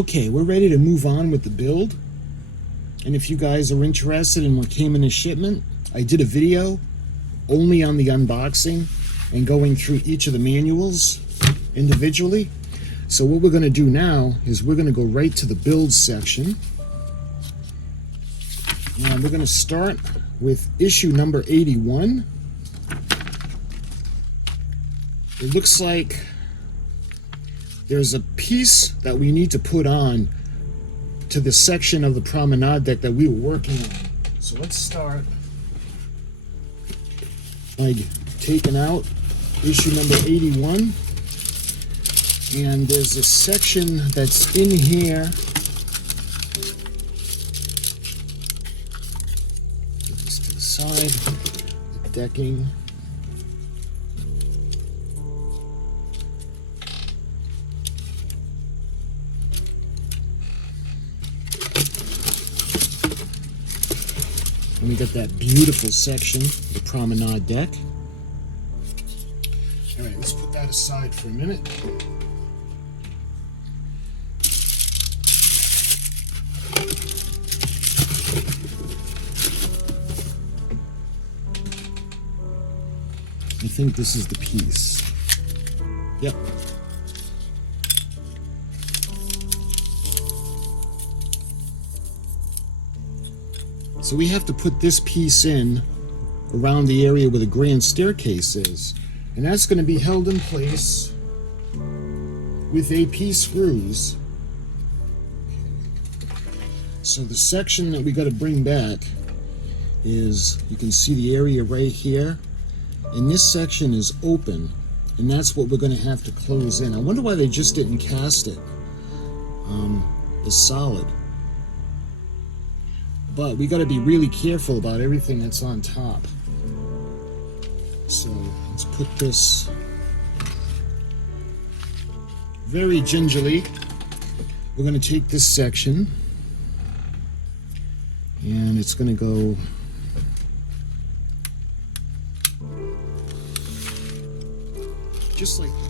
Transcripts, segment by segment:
Okay, we're ready to move on with the build. And if you guys are interested in what came in a shipment, I did a video only on the unboxing and going through each of the manuals individually. So what we're going to do now is we're going to go right to the build section. And we're going to start with issue number 81. It looks like there's a piece that we need to put on to the section of the promenade deck that we were working on. So let's start by taking out issue number 81. And there's a section that's in here. Put this to the side, the decking. And we got that beautiful section, the promenade deck. All right, let's put that aside for a minute. I think this is the piece. Yep. So we have to put this piece in around the area where the grand staircase is. And that's going to be held in place with AP screws. So the section that we got to bring back is, you can see the area right here. And this section is open. And that's what we're going to have to close in. I wonder why they just didn't cast it as solid. But we got to be really careful about everything that's on top. So let's put this very gingerly. We're going to take this section and it's going to go just like that.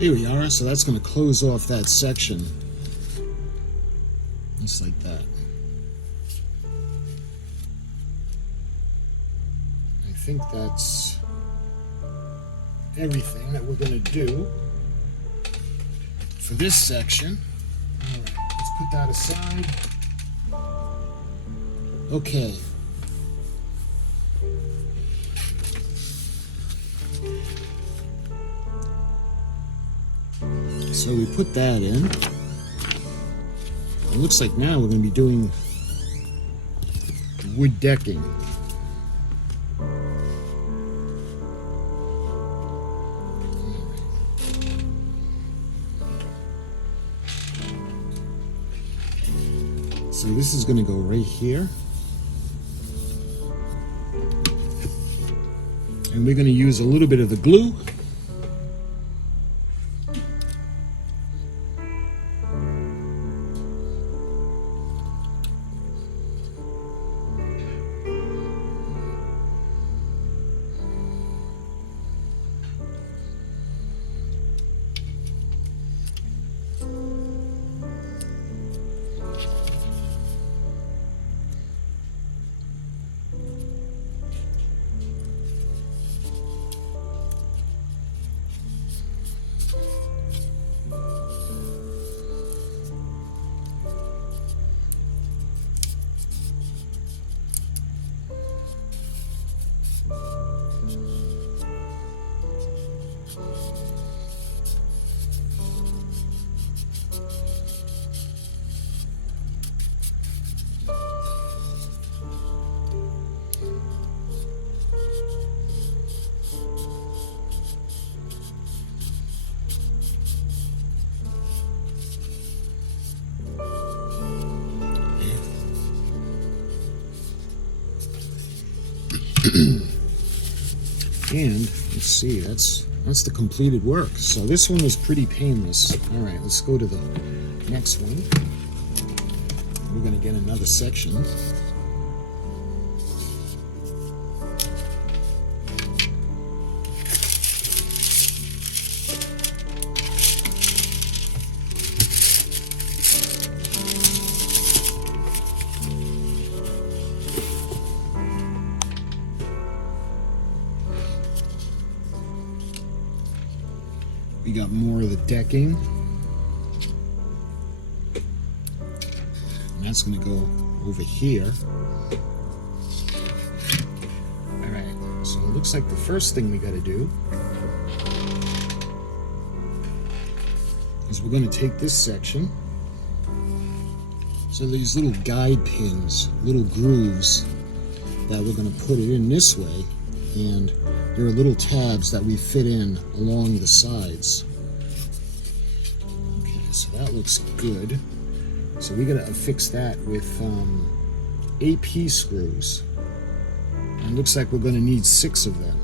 Here we are, so that's going to close off that section. Just like that. I think that's everything that we're going to do for this section. Alright, let's put that aside. Okay. So we put that in. It looks like now we're going to be doing wood decking. So this is going to go right here. And we're going to use a little bit of the glue. And let's see, that's the completed work. So this one was pretty painless. All right, let's go to the next one. We're going to get another section. We got more of the decking. And that's going to go over here. Alright, so it looks like the first thing we got to do is we're going to take this section. So these little guide pins, little grooves that we're going to put it in this way, and there are little tabs that we fit in along the sides. Okay, so that looks good. So we got to affix that with AP screws. And it looks like we're going to need 6 of them.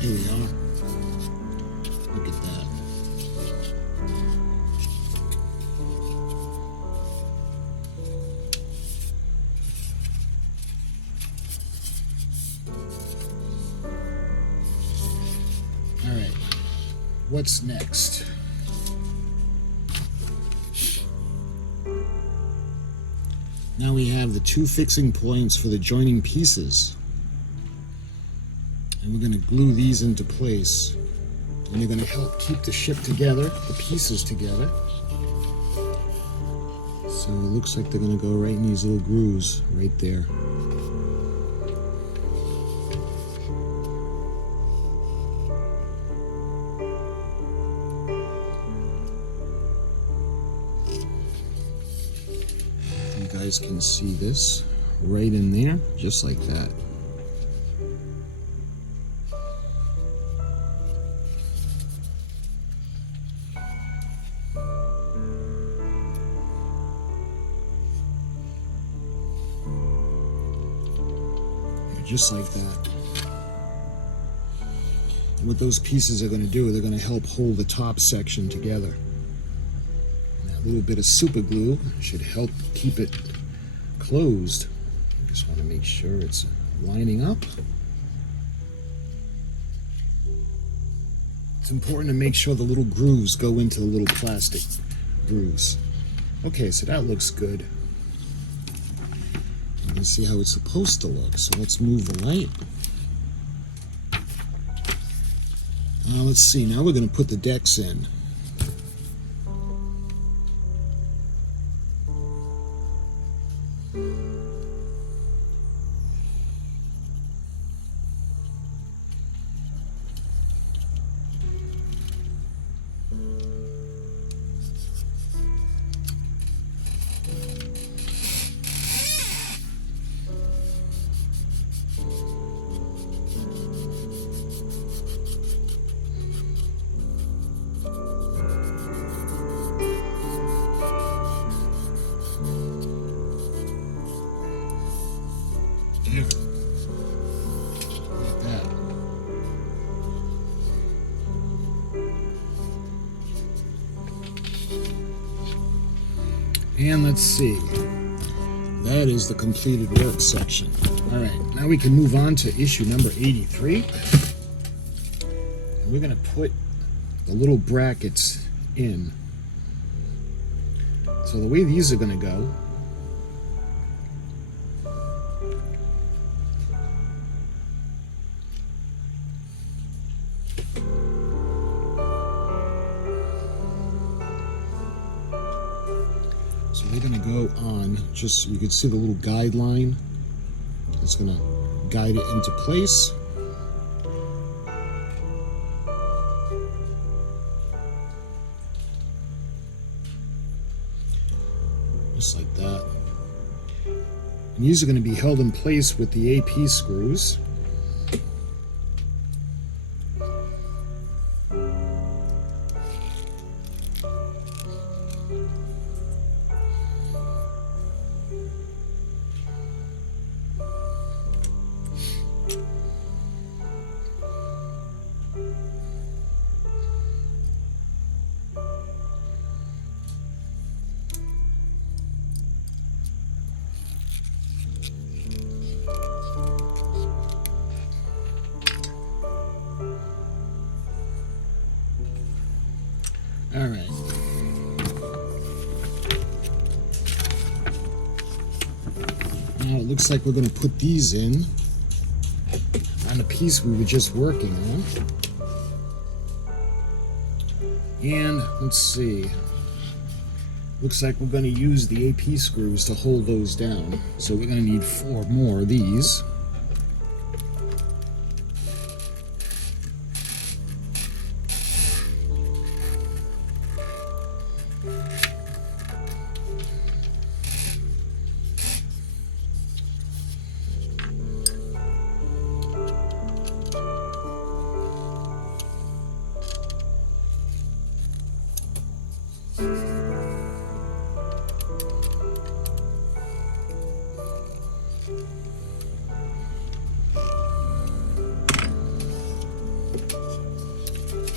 Here we are. Look at that. All right. What's next? Now we have the 2 fixing points for the joining pieces. And we're going to glue these into place. And they're going to help keep the ship together, the pieces together. So it looks like they're going to go right in these little grooves right there. You guys can see this right in there, just like that. Just like that. And what those pieces are going to do, they're going to help hold the top section together. And that little bit of super glue should help keep it closed. I just want to make sure it's lining up. It's important to make sure the little grooves go into the little plastic grooves. Okay, so that looks good. You can see how it's supposed to look. So let's move the light. Let's see. Now we're going to put the decks in. There. Like that. And let's see. That is the completed work section. Alright, now we can move on to issue number 83. And we're going to put the little brackets in. So the way these are going to go, so they're going to go on, just you can see the little guideline. It's going to guide it into place. Just like that. And these are going to be held in place with the AP screws. All right. Now it looks like we're going to put these in on the piece we were just working on. And let's see. Looks like we're going to use the AP screws to hold those down. So we're going to need 4 more of these.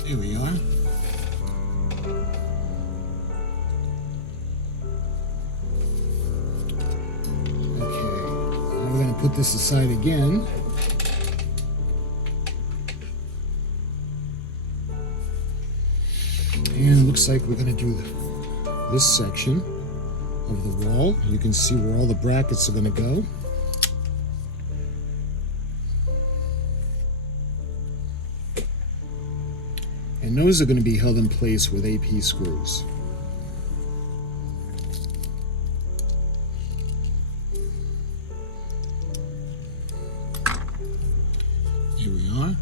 Here we are. Okay, now we're going to put this aside again. And it looks like we're going to do this section of the wall. You can see where all the brackets are going to go. And those are going to be held in place with AP screws. Here we are.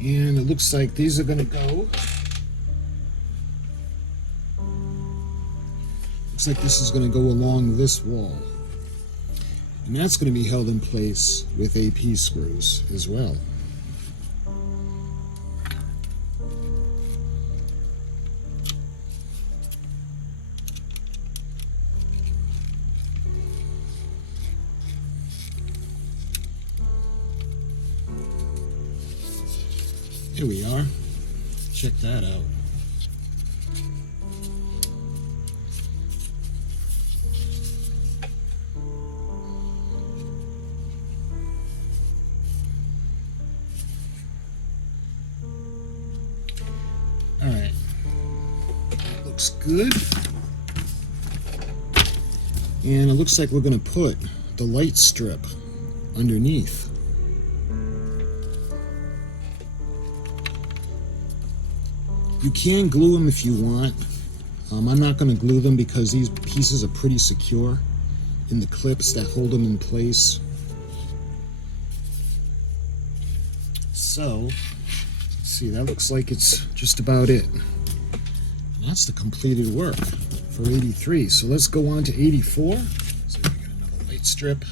And it looks like these are going to go. Looks like this is going to go along this wall. And that's going to be held in place with AP screws as well. Here we are. Check that out. All right. That looks good. And it looks like we're going to put the light strip underneath. You can glue them if you want. I'm not going to glue them because these pieces are pretty secure in the clips that hold them in place. So, let's see, that looks like it's just about it. And that's the completed work for 83. So let's go on to 84. So we got another light strip.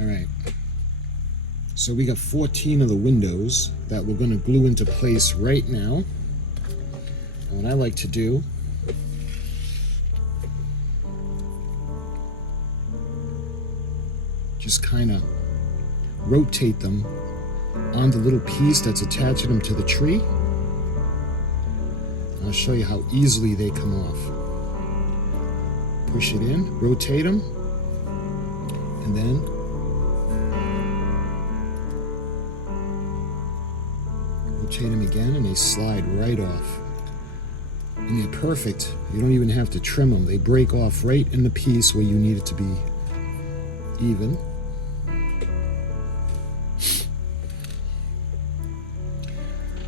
All right, so we got 14 of the windows that we're going to glue into place right now. And what I like to do just kind of rotate them on the little piece that's attaching them to the tree. I'll show you how easily they come off. Push it in, rotate them, and then rotate them again, and they slide right off. And they're perfect. You don't even have to trim them. They break off right in the piece where you need it to be even.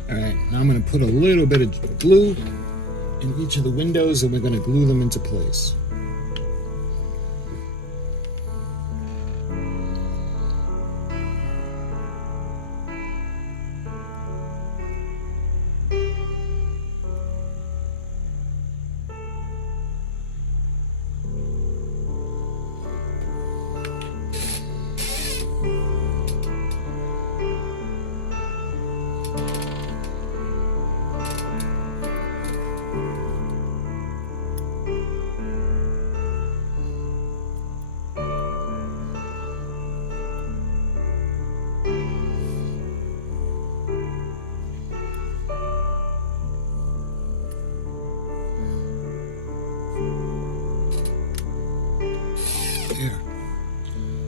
Alright, now I'm going to put a little bit of glue in each of the windows, and we're going to glue them into place.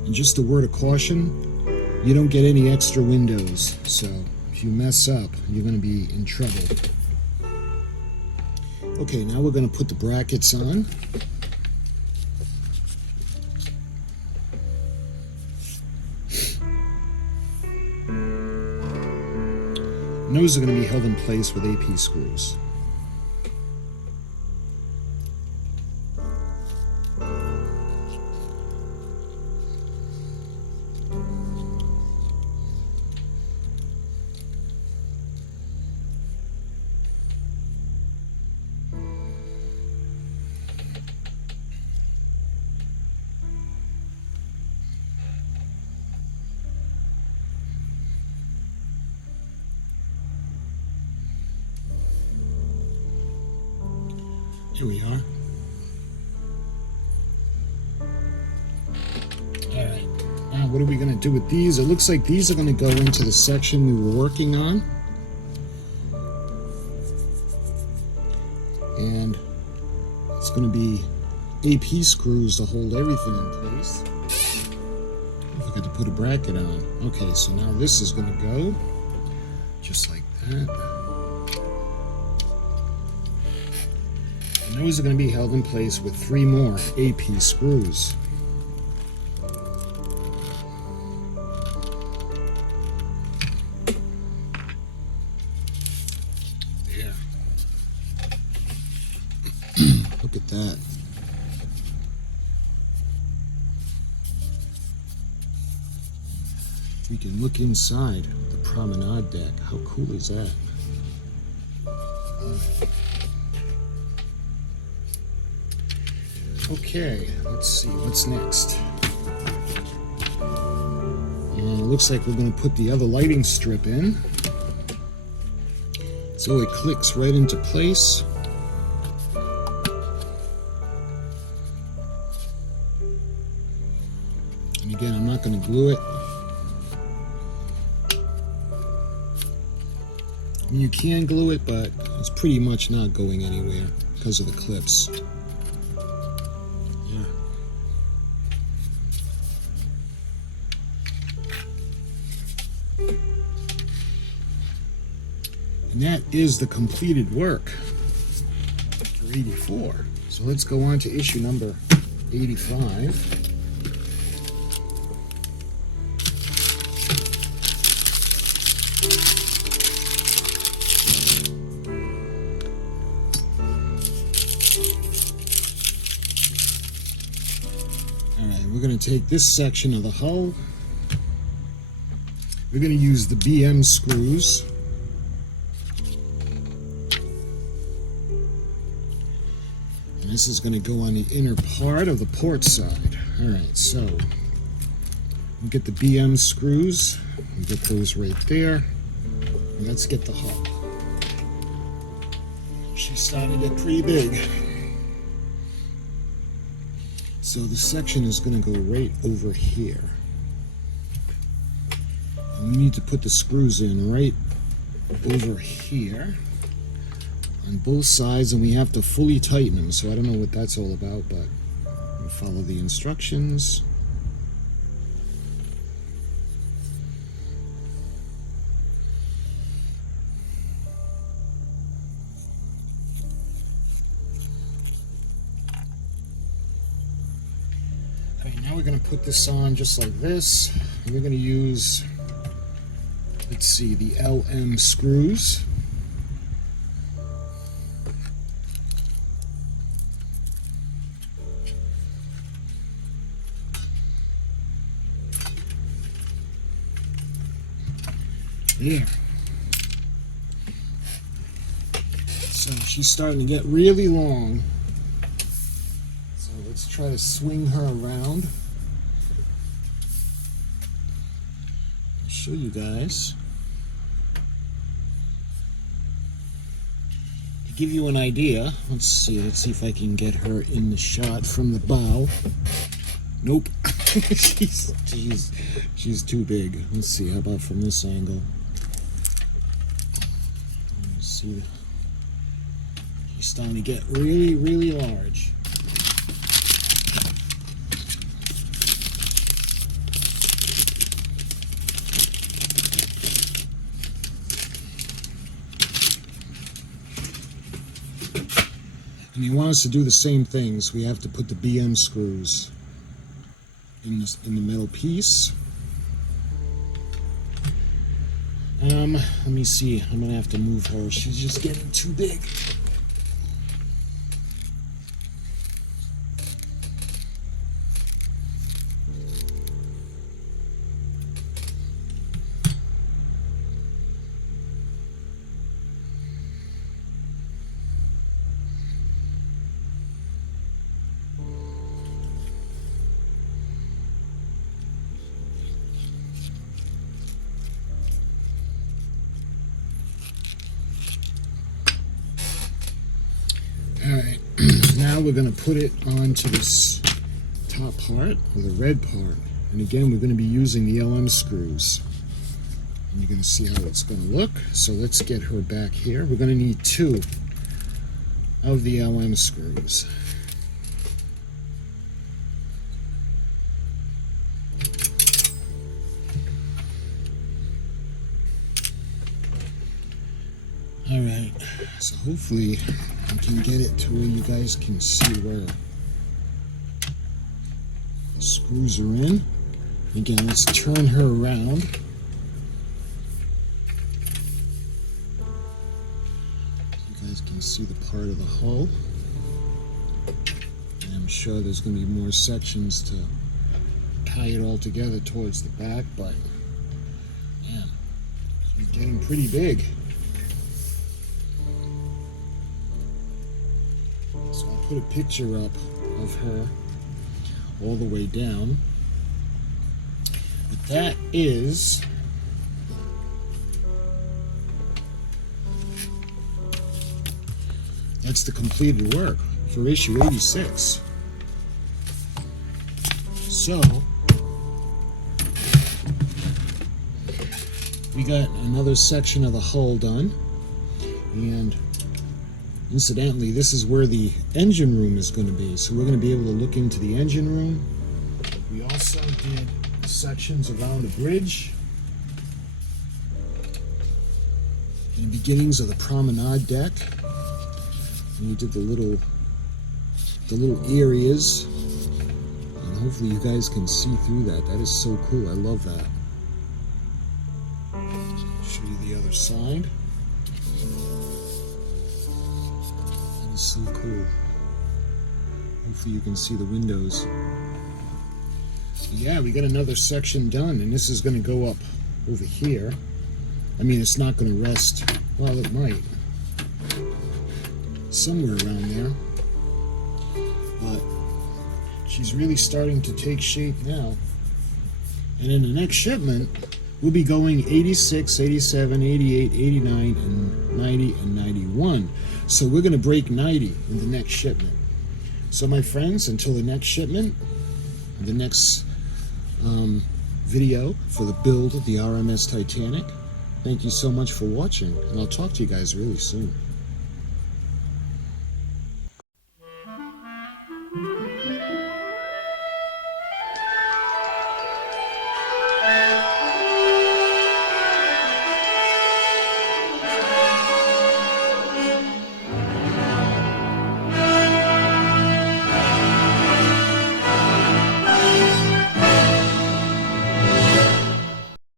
And just a word of caution, you don't get any extra windows, so if you mess up, you're going to be in trouble. Okay, now we're going to put the brackets on. And those are going to be held in place with AP screws. Here we are. Alright, now what are we going to do with these? It looks like these are going to go into the section we were working on. And it's going to be AP screws to hold everything in place. I forgot to put a bracket on. Okay, so now this is going to go just like that. And those are going to be held in place with 3 more AP screws. There. Look at that. We can look inside the promenade deck. How cool is that? Okay, let's see, what's next? And it looks like we're going to put the other lighting strip in. So it clicks right into place. And again, I'm not going to glue it. I mean, you can glue it, but it's pretty much not going anywhere because of the clips. And that is the completed work for 84. So let's go on to issue number 85. Alright, we're going to take this section of the hull. We're going to use the BM screws. This is going to go on the inner part of the port side. Alright, so we get the BM screws. We get those right there. And let's get the hull. She's starting to get pretty big. So the section is going to go right over here. And we need to put the screws in right over here. On both sides, and we have to fully tighten them, so I don't know what that's all about, but we'll follow the instructions. Alright, now we're going to put this on just like this, and we're going to use, let's see, the R.M.S screws. There. So she's starting to get really long. So let's try to swing her around. I'll show you guys. To give you an idea, let's see if I can get her in the shot from the bow. Nope. she's too big. Let's see, how about from this angle? See, she's starting to get really, really large. And you want us to do the same things. We have to put the BM screws in the middle piece. Let me see. I'm gonna have to move her. She's just getting too big. Alright, now we're going to put it onto this top part, or the red part. And again, we're going to be using the LM screws. And you're going to see how it's going to look. So let's get her back here. We're going to need 2 of the LM screws. Alright, so hopefully I can get it to where you guys can see where the screws are in. Again, let's turn her around. You guys can see the part of the hull. And I'm sure there's going to be more sections to tie it all together towards the back, but man, she's getting pretty big. So I'll put a picture up of her all the way down. But that is that's the completed work for issue 86. So we got another section of the hull done, and incidentally, this is where the engine room is going to be, so we're going to be able to look into the engine room. We also did sections around the bridge and the beginnings of the promenade deck. And we did the little areas, and hopefully you guys can see through that. That is so cool. I love that. So I'll show you the other side. So cool. Hopefully you can see the windows. Yeah, we got another section done, and this is going to go up over here. I mean, it's not going to rest. Well, it might. Somewhere around there. But she's really starting to take shape now. And in the next shipment, we'll be going 86, 87, 88, 89, and 90, and 91. So we're going to break 90 in the next shipment. So my friends, until the next shipment, the next video for the build of the R.M.S. Titanic, thank you so much for watching, and I'll talk to you guys really soon.